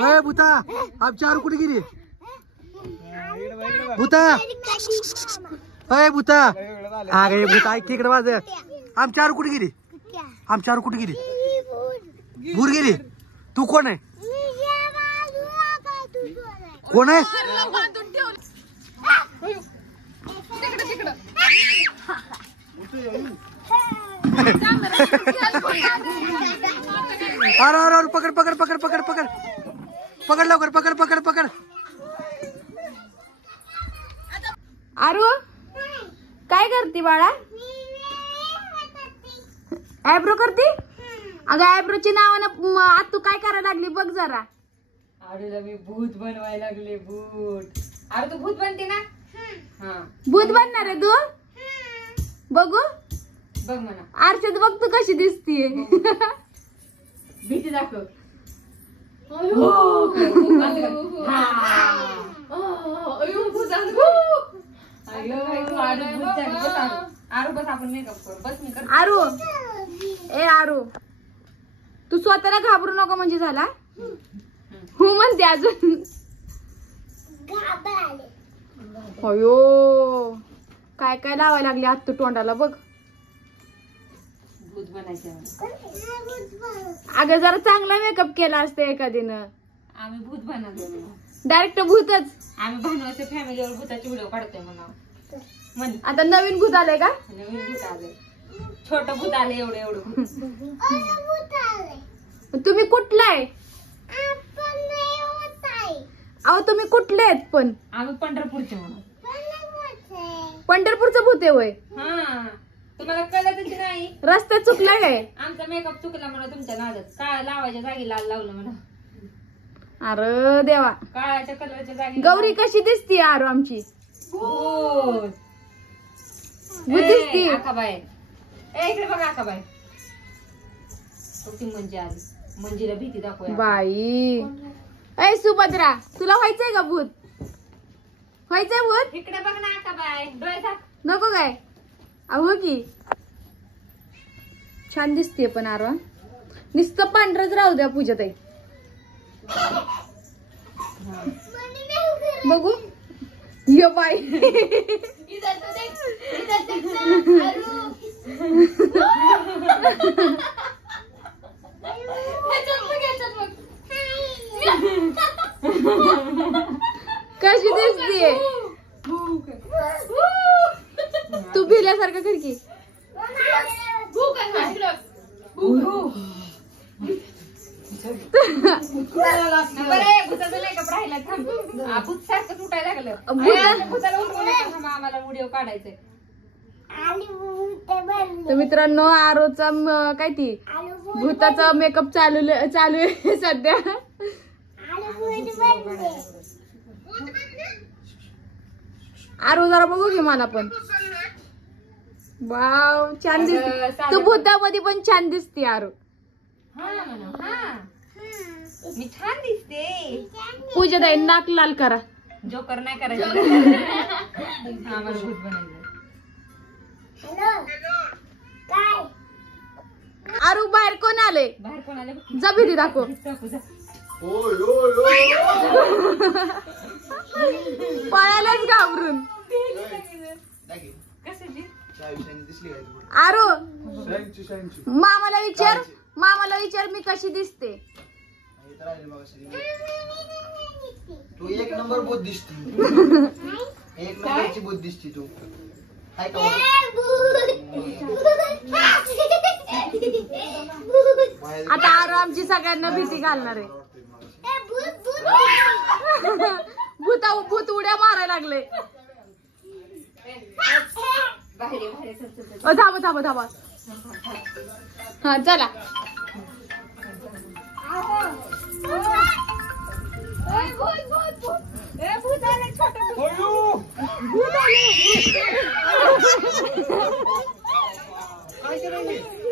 अय भूता आमची आरू कुठे गेली भूता अय भूता अरे भूता ऐक इकडे माझ आमची आरू कुठे गेली आमची आरू कुठे गेली भूर गेली तू कोण आहे कोण आहे अरे अरे पकड पकड पकड पकड पकड पकड लवकर पकड पकड पकड आरू काय करते बाळा आयब्रो करते अगं आयब्रोची नावानं आज तू काय करायला लागली बघ जरा आरूला मी भूत बनवायला लागले भूत आरू तू भूत बनते ना हा भूत बनणार आहे तू बघू बघ म्हणा आरशात बघ तू कशी दिसतीये भीती दाखव आरू बस आपण मेकअप करू बस मी कर आरू ए आरू तू स्वतःला घाबरू नको म्हणजे झाला हो म्हणते अजून अयो काय काय लावायला लागले आत तू तोंडाला बघ भूत बनायचं अगं जरा चांगला मेकअप केला असतं एखादीनं आम्ही भूत बनवतो डायरेक्ट भूतच आम्ही भानुवाच्या फॅमिलीवर भूताचे व्हिडिओ काढतोय म्हणा म्हण आता नवीन भूत आलंय का नवीन भूत आले छोट भूत आले एवढं एवढं तुम्ही कुठला आहे अहो तुम्ही कुठले आहेत पण आम्ही पंढरपूरचे म्हणून पंढरपूरचं भूत आहे वय हा तुम्हाला कळलं की नाही रस्ता चुकलाय काय आमचा मेकअप चुकला म्हणा तुमच्या नादात काळा लावायच्या जागी लाल लावलं म्हणा अरे देवा काळाच्या कलरच्या जागी गौरी कशी दिसती आरू आमची भूत भूत दिसती आकाबाई इकडे बघा आकाबाई ती म्हणजे आली मंजीला भीती दाखव बाई ऐ सुभद्रा तुला व्हायचंय का भूत व्हायचंय भूत इकडे बघ ना आकाबाई डोळे झाक नको काय अहो की छान दिसतीये पण आरो नुसतं पांढरच राहू द्या पूजा ताई बघू ये बाई कशी दिसतीये तू भिल्यासारखं कर की भूत सारखं तुटायला लागलं भूताला आम्हाला व्हिडिओ काढायचंय तर मित्रांनो आरोचा काय ती भूताचा मेकअप चालू आहे सध्या आरो जरा बघू की मला पण वाव छान दिसते तू भूतामध्ये पण छान दिसते आरो मी छान दिसते पूजा ताई नाक लाल करा जोकर नाही करायचं आम्हाला भूत बनायचं आरू बाहेर कोण आले बाहेर कोण आले जा भीती दाखव पळायलाच घाबरून आरू मामाला विचार मी कशी दिसते तू एक नंबर भूत दिसती एक नंबरची भूत दिसती तू आता आरू आमची सगळ्यांना भीती घालणार आहे भूत उड्या मारायला लागले थांबा हा चला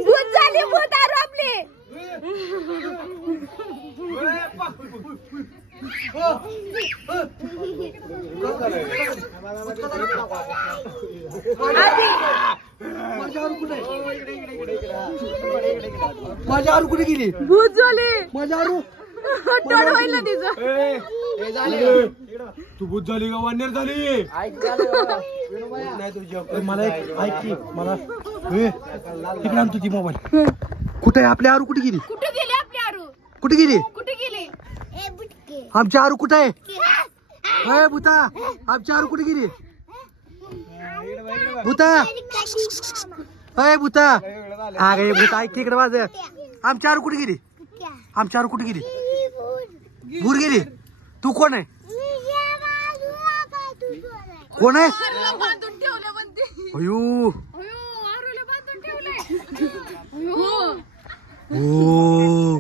भूत झाली भूत आरू आपली माझ्या आरू कुठे गेली भूत झाली माझ्या आरू तोंड होईल ना तिचं. तू भूत झाली का वानेर झाली मला ऐक की मला तिकडे आणतो ती मोबाईल कुठे आपली आरू कुठे गेली कुठे गेली आपली आरू? कुठे गेली कुठे गेली? आमची आरू कुठे आहे अय भूता आमची आरू कुठे गेली भूता अय भूता अरे भूता ऐक की इकडे माझ आमची आरू कुठे गेली आमची आरू कुठे गेली भूर गेली तू कोण आहे कोण आहे आरूला बांधून ठेवलं म्हणते. अयो अयो, आरूला बांधून ठेवलंय. अयो. ओ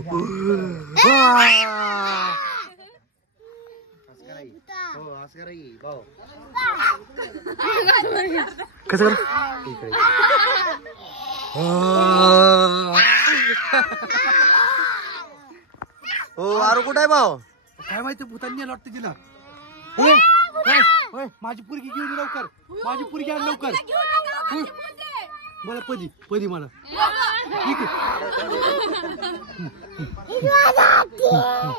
कसं हो आरू कुठं आहे भाऊ काय माहिती भूतांनी वाटतं तिला माझी पुरगी घेऊन ये लवकर माझी पुरगी आण लवकर मला पदी पदी मला ठीक आहे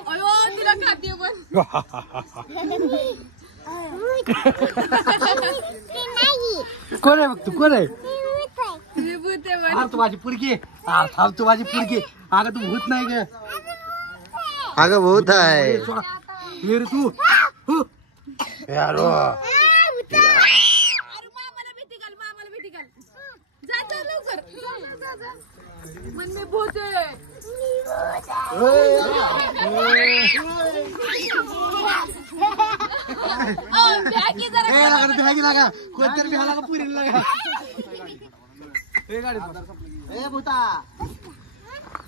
अयो, तिला खाते पण. कोण आहे बघ तू कोण आहे मी भूत आहे पण. अरे तू माझी पुरगी थांब तू माझी पुरगी अगं तू भूत नाही ग अगं भूत आहे ये रे तू यारो अरे मामाला भीती घाल, मामाला भीती घाल. जा जा लवकर. जा, जा. म्हण मी भूत आहे. बॅगी जरा कोणतरी बिहाला का पुरीला लागा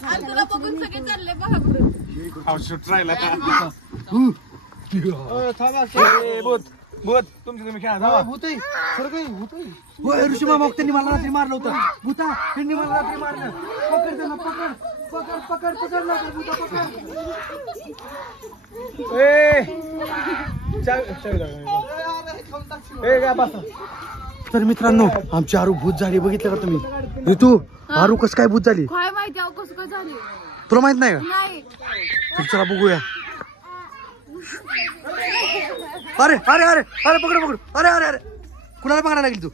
आणि तुला बघून सगळे चालले बघाकडून. ऋषी मामा त्यांनी मला रात्री मारलं होतं भूता त्यांनी मला रात्री मारलं पकड त्यांना पकड पकड पकड पकड लवकर, भूता पकड तर मित्रांनो आमची आरू भूत झाली बघितलं का तुम्ही ऋतू आरू कसं काय भूत झाली काय माहिती अहो कसं काय झाली तुला माहित नाही का नाही. तर चला बघूया अरे अरे अरे अरे पकड पकड अरे अरे अरे कुणाला पकडायला लागली तू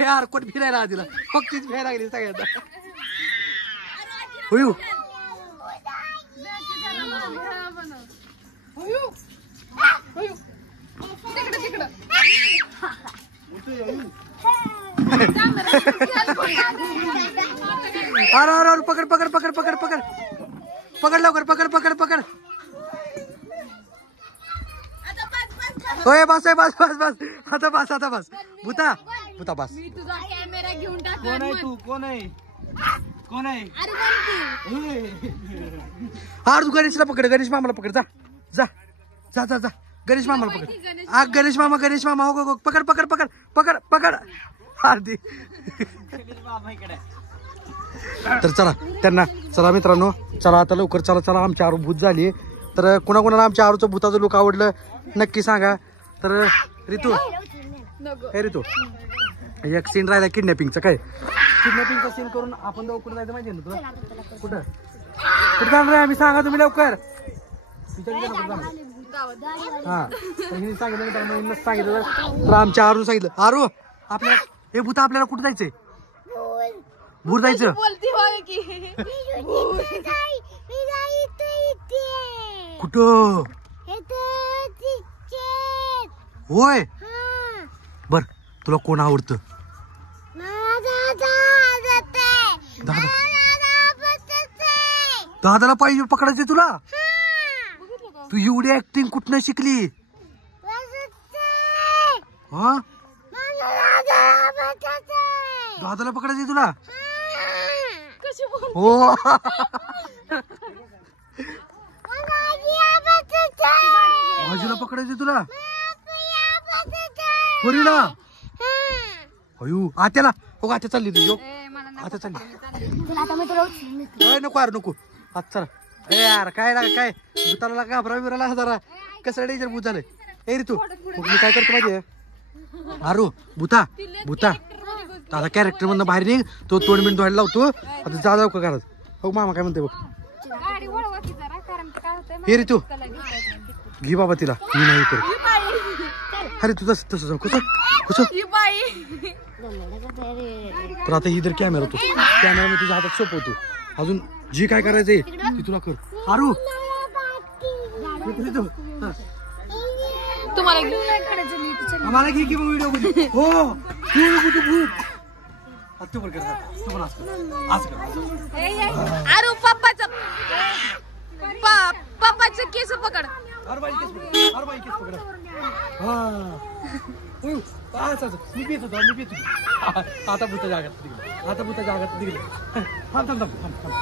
यार कोण फिरायला तिला फक्त तीच फिरायला लागली सगळ्यांना होय तिकडं तिकडं. अरे अरे अरे पकड पकड पकड पकड पकड पकड लवकर पकड पकड पकड होय बस आहे बस बस बस आता बस भूता भूता बस मी तुझा कॅमेरा घेऊन टाकला. कोण आहे तू कोण आहे कोण आहे अरे बोल हार तू गणेशला पकड गणेश मामाला पकड जा जा जा जा जा गणेश मामाला पकड आ गणेश मामा हो गो पकड पकड पकड पकड पकड आरती तर चला त्यांना चला मित्रांनो चला आता लवकर चला चला आमची आरू भूत झाली तर कोणाकोणाला आमच्या आरूचं भूताचं लुक आवडलं नक्की सांगा तर ऋतू नको. हे ऋतू एक सीन राहिला किडनॅपिंगचा काय किडनॅपिंगचा सीन करून आपण जाऊ कुठं जायचं माहिती ना तुला कुठं कुठं जाणार आहे आम्ही सांगा तुम्ही लवकर हा सांगितलं सांगितलं तर आमच्या आरू सांगितलं आरू आपल्याला हे भूता आपल्याला कुठं जायचंय भूर जायचं बोलती होय की कुठं होय बर तुला कोण आवडतं दादाला पाहिजे पकडायचे तुला तू एवढी ऍक्टिंग कुठनं शिकली हा दादाला पकडायचे तुला हो आजीला पकडायचे तुला पोरीला अयो आत्याला हो आत्या चालली तुझी आता चालली नको यार नको आता चला ए यार काय लागा काय भूताला घाबरा बिराला जरा कसं डेंजर भूत झालंय ए रे तू मी काय करतो माहितीये आरू भूता भूता आता कॅरेक्टर मधनं बाहेर निघ तो तोंड बिंड धुवायला लावतो आता जा जाऊ का घरात हो मामा काय म्हणते बघ. गाडी वळवा की जरा, कारण की काय होतंय हे रे तू मला दिसत नाही. घे बाबा तिला, मी नाही करत. अरे तू तसं तसं कुठं ही बाई तर आता ही जर कॅमेरा तू कॅमेरा मी तुझ्या हातात सोपवतो. अजून जी काय करायचंय ती तुला कर. आरू तुम्हाला आम्हाला घे की मग व्हिडिओ मध्ये. हो तू भूत तू पण कर, तू पण असं कर. अरे पप्पाचं केस पकड. अरे बाई केस पकड, अरे बाई केस पकड. हा असं मी पित होतो. आता भूता जागात निघलं, आता भूता जागात निघलं. थांब थांब थांब थांब थांब.